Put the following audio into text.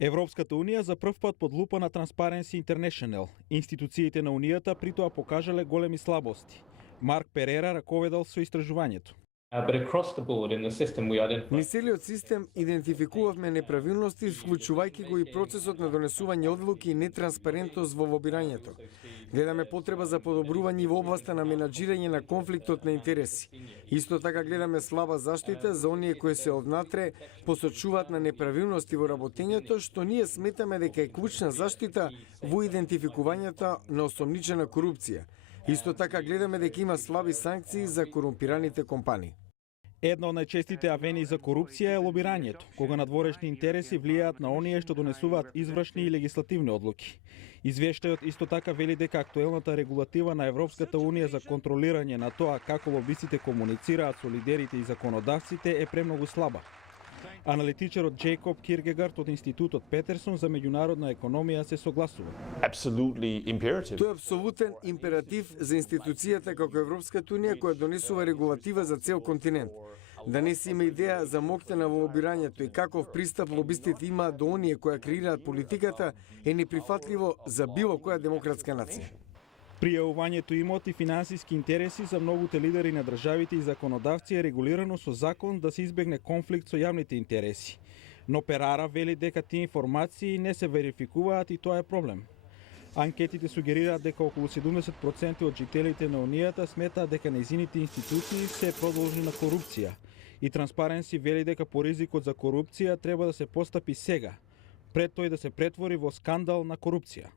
Европската унија за прв пат под лупа на Transparency International. Институциите на унијата при тоа покажале големи слабости. Марк Перера раковедал со истражувањето. Низ целиот систем идентификувавме неправилности, вклучувајќи го и процесот на донесување одлуки и нетранспарентност во лобирањето. Гледаме потреба за подобрување во областа на менаџирање на конфликтот на интереси. Исто така гледаме слаба заштита за оние кои се однатре посочуваат на неправилности во работењето, што ние сметаме дека е клучна заштита во идентификувањето на осомничена корупција. Исто така гледаме дека има слаби санкции за корумпираните компании. Една од најчестите авении за корупција е лобирањето, кога надворешни интереси влијаат на оние што донесуваат извршни и легислативни одлуки. Извештајот исто така вели дека актуелната регулатива на Европската унија за контролирање на тоа како лобистите комуницираат со лидерите и законодавците е премногу слаба. Аналитичарот Джейкоб Киркегард од Институтот Петерсон за меѓународна економија се согласува. Тоа е апсолутен императив за институцијата како Европската унија која донесува регулатива за цел континент. Да не си има идеја за моќта на лобирањето и каков пристап лобистите имаат до оние кои креираат политиката е неприфатливо за било која демократска нација. Пријавувањето имоти финансиски интереси за многуте лидери на државите и законодавци е регулирано со закон да се избегне конфликт со јавните интереси. Но Перара вели дека тие информации не се верификуваат и тоа е проблем. Анкетите сугерираат дека околу 70% од жителите на Унијата сметаат дека нејзините институции се продолжни на корупција. И Transparency вели дека по ризикот за корупција треба да се постапи сега, пред тој да се претвори во скандал на корупција.